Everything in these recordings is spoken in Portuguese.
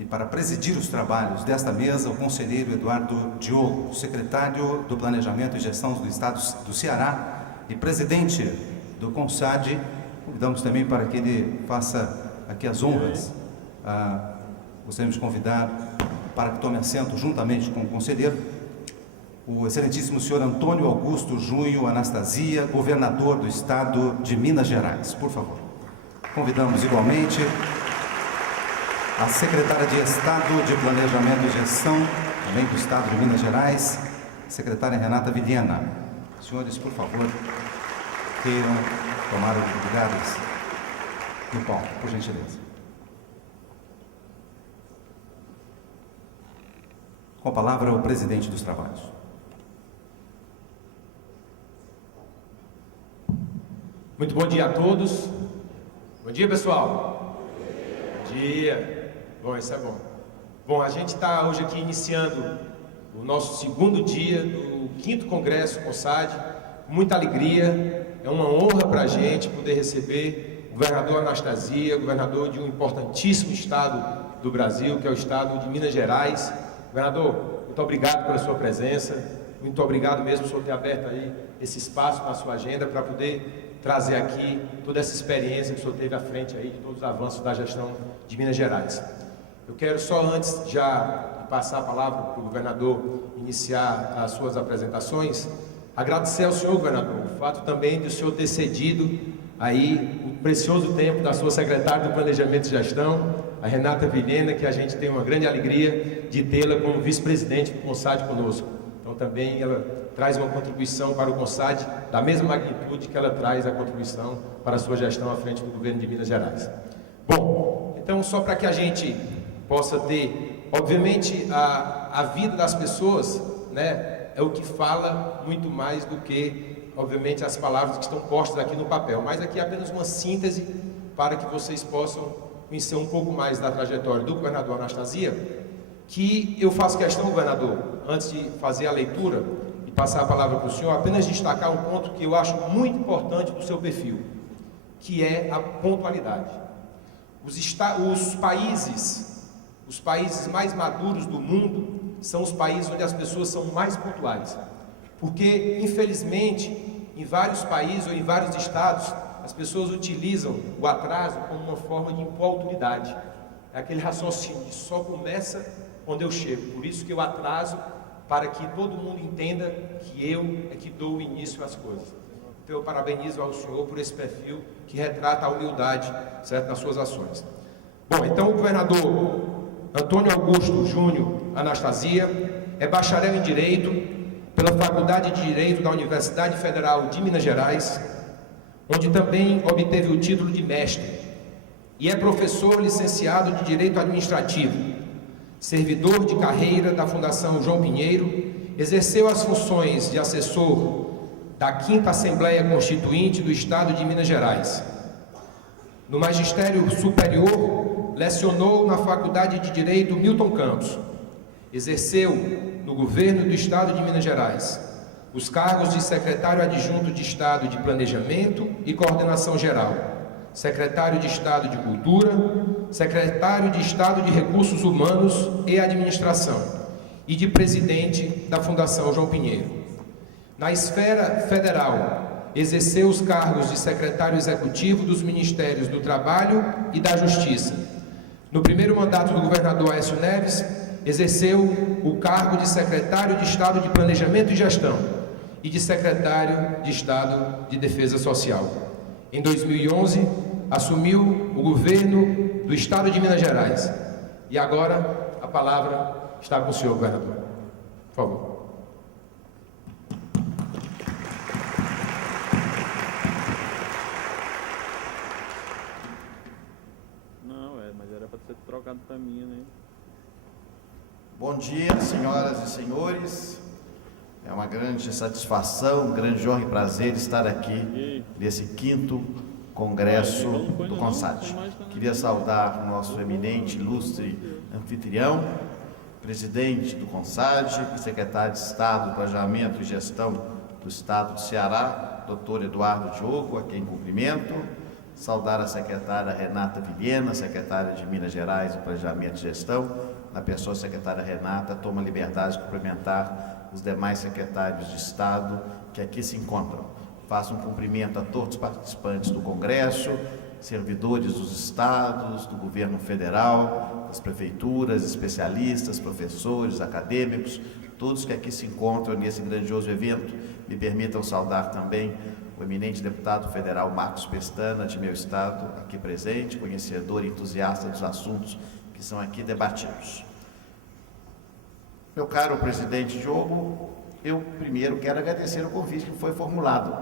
e para presidir os trabalhos desta mesa, o conselheiro Eduardo Diogo, secretário do Planejamento e Gestão do Estado do Ceará e presidente do CONSAD. Convidamos também para que ele faça aqui as honras. Gostaríamos de convidar para que tome assento juntamente com o conselheiro o excelentíssimo senhor Antônio Augusto Junho Anastasia, governador do Estado de Minas Gerais. Por favor. Convidamos igualmente a secretária de Estado de Planejamento e Gestão, também do Estado de Minas Gerais, secretária Renata Vilhena. Senhores, por favor, queiram tomar os lugares no palco, por gentileza. Com a palavra, o presidente dos trabalhos. Muito bom dia a todos. Bom dia, pessoal. Bom dia. Bom, isso é bom. Bom, a gente está hoje aqui iniciando o nosso segundo dia do 5º Congresso CONSAD, com muita alegria. É uma honra para a gente poder receber o governador Anastasia, governador de um importantíssimo estado do Brasil, que é o estado de Minas Gerais. Governador, muito obrigado pela sua presença, muito obrigado mesmo por ter aberto aí esse espaço na sua agenda para poder trazer aqui toda essa experiência que o senhor teve à frente aí de todos os avanços da gestão de Minas Gerais. Eu quero só, antes já de passar a palavra para o governador iniciar as suas apresentações, agradecer ao senhor, governador, o fato também de o senhor ter cedido aí o precioso tempo da sua secretária do Planejamento e Gestão, a Renata Vilhena, que a gente tem uma grande alegria de tê-la como vice-presidente do CONSAD conosco. Então também ela traz uma contribuição para o CONSAD da mesma magnitude que ela traz a contribuição para a sua gestão à frente do governo de Minas Gerais. Bom, então só para que a gente possa ter, obviamente, a vida das pessoas, né, é o que fala muito mais do que, obviamente, as palavras que estão postas aqui no papel. Mas aqui é apenas uma síntese para que vocês possam conhecer um pouco mais da trajetória do governador Anastasia, que eu faço questão, governador, antes de fazer a leitura e passar a palavra para o senhor, apenas destacar um ponto que eu acho muito importante do seu perfil, que é a pontualidade. Os países mais maduros do mundo são os países onde as pessoas são mais pontuais. Porque, infelizmente, em vários países ou em vários estados, as pessoas utilizam o atraso como uma forma de impor autoridade. É aquele raciocínio de só começa quando eu chego. Por isso que eu atraso, para que todo mundo entenda que eu é que dou o início às coisas. Então eu parabenizo ao senhor por esse perfil que retrata a humildade, certo, nas suas ações. Bom, então o governador Antônio Augusto Junho Anastasia é bacharel em Direito pela Faculdade de Direito da Universidade Federal de Minas Gerais, onde também obteve o título de mestre, e é professor licenciado de Direito Administrativo, servidor de carreira da Fundação João Pinheiro, exerceu as funções de assessor da 5ª Assembleia Constituinte do Estado de Minas Gerais. No Magistério Superior, lecionou na Faculdade de Direito Milton Campos. Exerceu no Governo do Estado de Minas Gerais os cargos de secretário adjunto de Estado de Planejamento e Coordenação Geral, secretário de Estado de Cultura, secretário de Estado de Recursos Humanos e Administração e de presidente da Fundação João Pinheiro. Na esfera federal, exerceu os cargos de secretário executivo dos Ministérios do Trabalho e da Justiça. No primeiro mandato do governador Aécio Neves, exerceu o cargo de secretário de Estado de Planejamento e Gestão e de secretário de Estado de Defesa Social. Em 2011, assumiu o governo do Estado de Minas Gerais. E agora, a palavra está com o senhor, governador. Por favor. Mas era para ser trocado para mim, né? Bom dia, senhoras e senhores. É uma grande satisfação, um grande honra e prazer estar aqui nesse 5º Congresso do CONSAD. Queria saudar o nosso eminente, ilustre anfitrião, presidente do CONSAD, secretário de Estado do Planejamento e Gestão do Estado do Ceará, Dr. Eduardo Diogo, a quem cumprimento, saudar a secretária Renata Vilhena, secretária de Minas Gerais, do Planejamento e Gestão. Na pessoa da secretária Renata, tomo a liberdade de cumprimentar os demais secretários de Estado que aqui se encontram. Faço um cumprimento a todos os participantes do Congresso, servidores dos estados, do governo federal, das prefeituras, especialistas, professores, acadêmicos, todos que aqui se encontram nesse grandioso evento. Me permitam saudar também o eminente deputado federal Marcos Pestana, de meu estado, aqui presente, conhecedor e entusiasta dos assuntos que são aqui debatidos. Meu caro presidente Diogo, eu primeiro quero agradecer o convite que foi formulado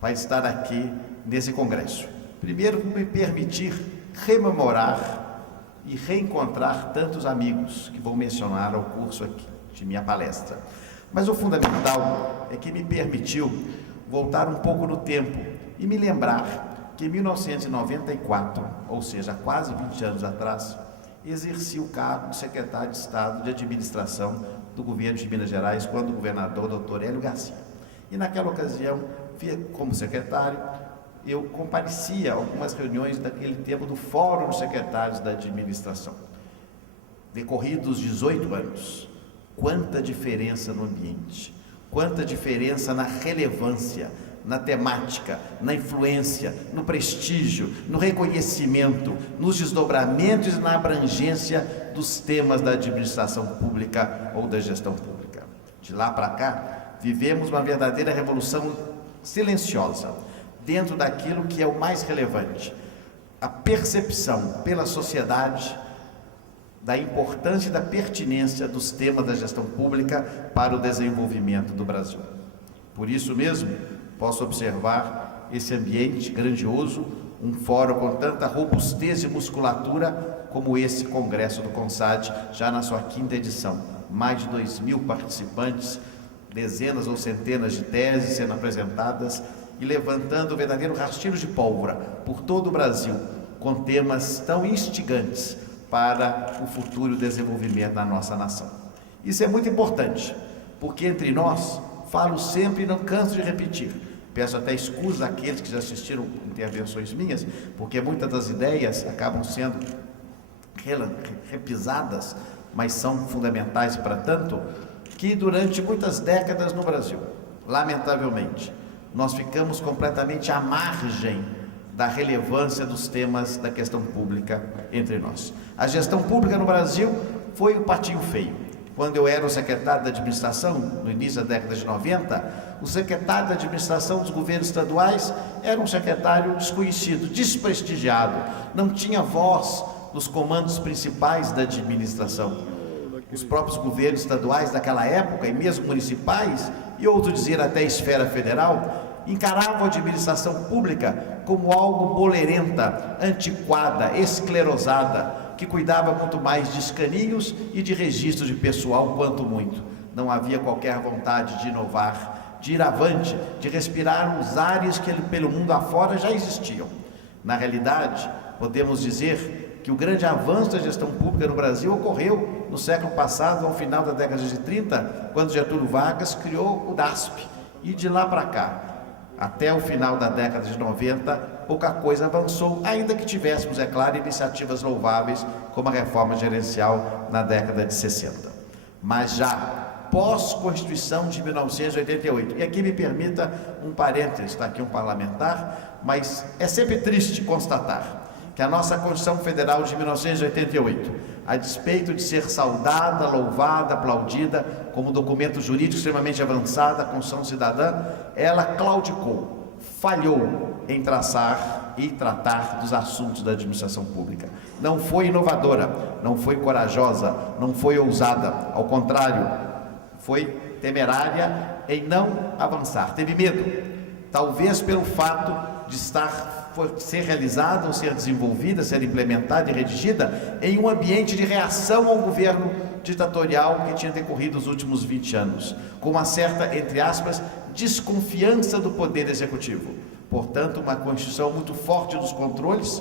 para estar aqui nesse congresso. Primeiro, me permitir rememorar e reencontrar tantos amigos que vou mencionar ao curso aqui de minha palestra. Mas o fundamental é que me permitiu voltar um pouco no tempo e me lembrar que em 1994, ou seja, quase 20 anos atrás, exerci o cargo de secretário de Estado de Administração do governo de Minas Gerais, quando o governador Dr. Hélio Garcia. E naquela ocasião, como secretário, eu comparecia a algumas reuniões daquele tempo do Fórum dos Secretários da Administração. Decorridos 18 anos, quanta diferença no ambiente, quanta diferença na relevância, na temática, na influência, no prestígio, no reconhecimento, nos desdobramentos e na abrangência dos temas da administração pública ou da gestão pública. De lá para cá, vivemos uma verdadeira revolução silenciosa, dentro daquilo que é o mais relevante, a percepção pela sociedade da importância e da pertinência dos temas da gestão pública para o desenvolvimento do Brasil. Por isso mesmo, posso observar esse ambiente grandioso, um fórum com tanta robustez e musculatura como esse Congresso do CONSAD, já na sua 5ª edição. Mais de 2.000 participantes, dezenas ou centenas de teses sendo apresentadas e levantando o verdadeiro rastilho de pólvora por todo o Brasil, com temas tão instigantes para o futuro desenvolvimento da nossa nação. Isso é muito importante, porque entre nós, falo sempre e não canso de repetir, peço até escusas àqueles que já assistiram intervenções minhas, porque muitas das ideias acabam sendo repisadas, mas são fundamentais para tanto, que durante muitas décadas no Brasil, lamentavelmente, nós ficamos completamente à margem da relevância dos temas da questão pública entre nós. A gestão pública no Brasil foi o patinho feio. Quando eu era o secretário da administração, no início da década de 90, o secretário da administração dos governos estaduais era um secretário desconhecido, desprestigiado, não tinha voz nos comandos principais da administração. Os próprios governos estaduais daquela época, e mesmo municipais, e outro dizer até esfera federal, encaravam a administração pública como algo bolerenta, antiquada, esclerosada, que cuidava muito mais de escaninhos e de registros de pessoal, quanto muito. Não havia qualquer vontade de inovar, de ir avante, de respirar os ares que pelo mundo afora já existiam. Na realidade, podemos dizer que o grande avanço da gestão pública no Brasil ocorreu no século passado, ao final da década de 30, quando Getúlio Vargas criou o DASP. E de lá para cá, até o final da década de 90, pouca coisa avançou, ainda que tivéssemos, é claro, iniciativas louváveis, como a reforma gerencial na década de 60. Mas já pós-Constituição de 1988, e aqui me permita um parênteses, está aqui um parlamentar, mas é sempre triste constatar que a nossa Constituição Federal de 1988, a despeito de ser saudada, louvada, aplaudida como documento jurídico extremamente avançado, a Constituição Cidadã, ela claudicou, falhou em traçar e tratar dos assuntos da administração pública. Não foi inovadora, não foi corajosa, não foi ousada, ao contrário, foi temerária em não avançar, teve medo, talvez pelo fato de ser realizada, ou ser desenvolvida, ser implementada e redigida em um ambiente de reação ao governo ditatorial que tinha decorrido os últimos 20 anos, com uma certa, entre aspas, desconfiança do poder executivo. Portanto, uma Constituição muito forte dos controles,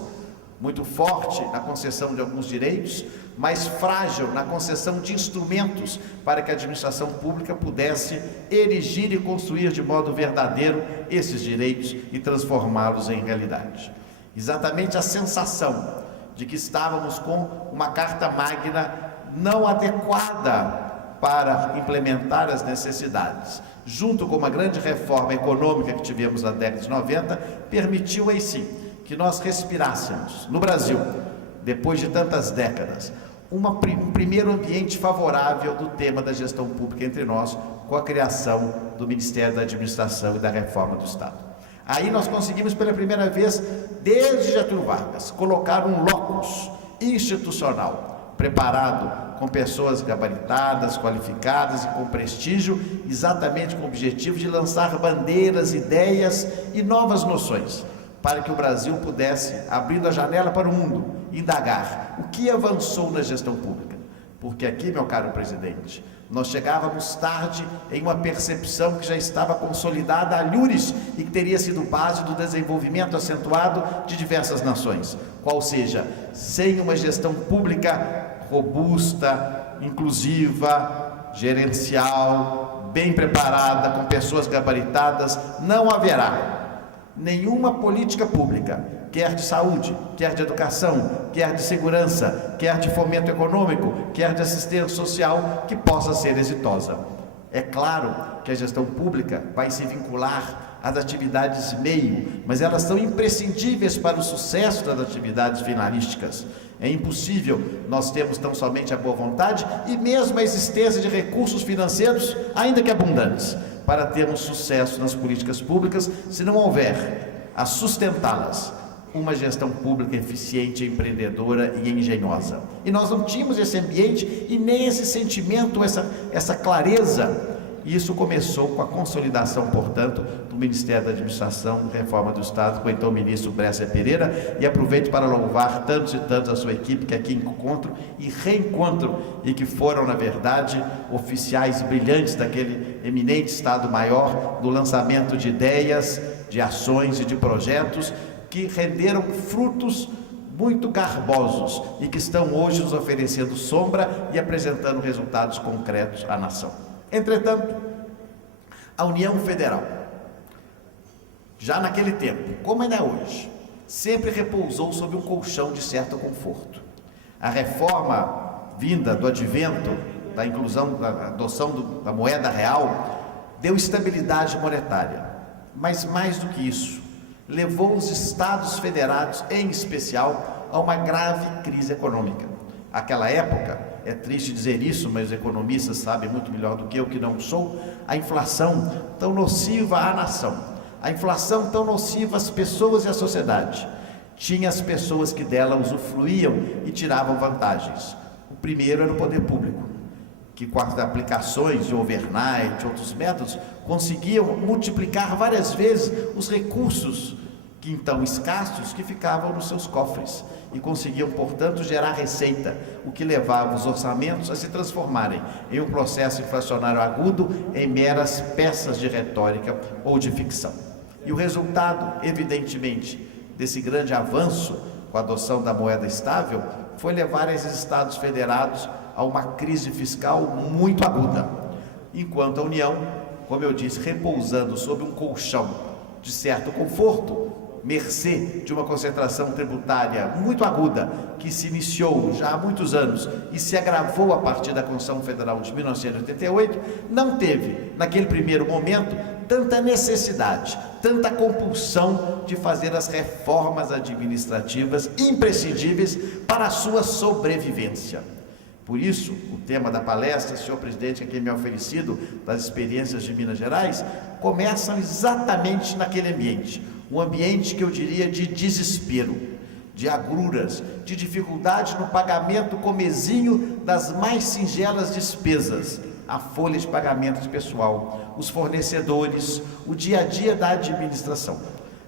muito forte na concessão de alguns direitos, mas frágil na concessão de instrumentos para que a administração pública pudesse erigir e construir de modo verdadeiro esses direitos e transformá-los em realidade. exatamente a sensação de que estávamos com uma carta magna não adequada para implementar as necessidades, junto com uma grande reforma econômica que tivemos na década de 90, permitiu aí sim que nós respirássemos no Brasil, depois de tantas décadas, um primeiro ambiente favorável do tema da gestão pública entre nós, com a criação do Ministério da Administração e da Reforma do Estado. Aí nós conseguimos pela primeira vez, desde Getúlio Vargas, colocar um locus institucional preparado com pessoas gabaritadas, qualificadas e com prestígio, exatamente com o objetivo de lançar bandeiras, ideias e novas noções, para que o Brasil pudesse, abrindo a janela para o mundo, indagar o que avançou na gestão pública. Porque aqui, meu caro presidente, nós chegávamos tarde em uma percepção que já estava consolidada há lures e que teria sido base do desenvolvimento acentuado de diversas nações, qual seja, sem uma gestão pública robusta, inclusiva, gerencial, bem preparada, com pessoas gabaritadas, não haverá nenhuma política pública, quer de saúde, quer de educação, quer de segurança, quer de fomento econômico, quer de assistência social, que possa ser exitosa. É claro que a gestão pública vai se vincular às atividades meio, mas elas são imprescindíveis para o sucesso das atividades finalísticas. É impossível nós termos tão somente a boa vontade e mesmo a existência de recursos financeiros, ainda que abundantes, para termos sucesso nas políticas públicas, se não houver a sustentá-las uma gestão pública eficiente, empreendedora e engenhosa. E nós não tínhamos esse ambiente e nem esse sentimento, essa clareza. E isso começou com a consolidação, portanto, do Ministério da Administração e Reforma do Estado, com o então ministro Bresser Pereira, e aproveito para louvar tantos e tantos a sua equipe que aqui encontro e reencontro, e que foram, na verdade, oficiais brilhantes daquele eminente Estado-Maior, do lançamento de ideias, de ações e de projetos, que renderam frutos muito garbosos e que estão hoje nos oferecendo sombra e apresentando resultados concretos à nação. Entretanto, a União Federal, já naquele tempo, como ainda é hoje, sempre repousou sobre um colchão de certo conforto. A reforma vinda do advento, da inclusão, da adoção da moeda real, deu estabilidade monetária, mas mais do que isso, levou os Estados Federados, em especial, a uma grave crise econômica. Aquela época, é triste dizer isso, mas os economistas sabem muito melhor do que eu, que não sou, a inflação tão nociva à nação, a inflação tão nociva às pessoas e à sociedade, tinha as pessoas que dela usufruíam e tiravam vantagens. O primeiro era o poder público, que com as aplicações de overnight, outros métodos, conseguiam multiplicar várias vezes os recursos que então escassos, que ficavam nos seus cofres, e conseguiam, portanto, gerar receita, o que levava os orçamentos a se transformarem em um processo inflacionário agudo, em meras peças de retórica ou de ficção. E o resultado, evidentemente, desse grande avanço com a adoção da moeda estável, foi levar esses Estados Federados a uma crise fiscal muito aguda, enquanto a União, como eu disse, repousando sobre um colchão de certo conforto, mercê de uma concentração tributária muito aguda, que se iniciou já há muitos anos e se agravou a partir da Constituição Federal de 1988, não teve, naquele primeiro momento, tanta necessidade, tanta compulsão de fazer as reformas administrativas imprescindíveis para a sua sobrevivência. Por isso, o tema da palestra, senhor presidente, a quem me é oferecido, das experiências de Minas Gerais, começam exatamente naquele ambiente, um ambiente que eu diria de desespero, de agruras, de dificuldade no pagamento comezinho das mais singelas despesas, a folha de pagamento pessoal, os fornecedores, o dia a dia da administração.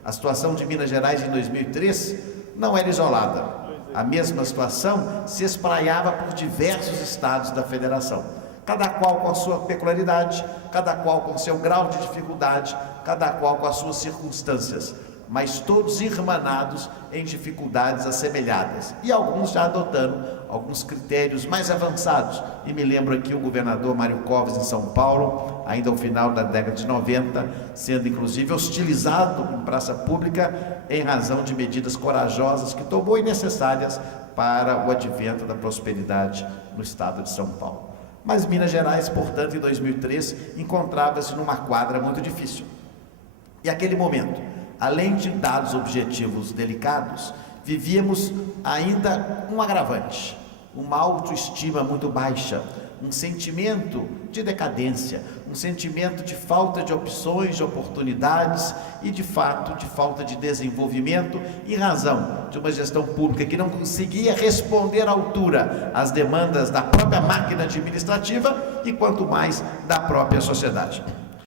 A situação de Minas Gerais em 2003 não era isolada. A mesma situação se espraiava por diversos estados da federação, cada qual com a sua peculiaridade, cada qual com seu grau de dificuldade, cada qual com as suas circunstâncias. mas todos irmanados em dificuldades assemelhadas, e alguns já adotando alguns critérios mais avançados. E me lembro aqui o governador Mário Covas, em São Paulo, ainda ao final da década de 90, sendo inclusive hostilizado em praça pública em razão de medidas corajosas que tomou e necessárias para o advento da prosperidade no estado de São Paulo. Mas Minas Gerais, portanto, em 2003, encontrava-se numa quadra muito difícil. E aquele momento, além de dados objetivos delicados, vivíamos ainda um agravante, uma autoestima muito baixa, um sentimento de decadência, um sentimento de falta de opções, de oportunidades e, de fato, de falta de desenvolvimento, em razão de uma gestão pública que não conseguia responder à altura às demandas da própria máquina administrativa e, quanto mais, da própria sociedade.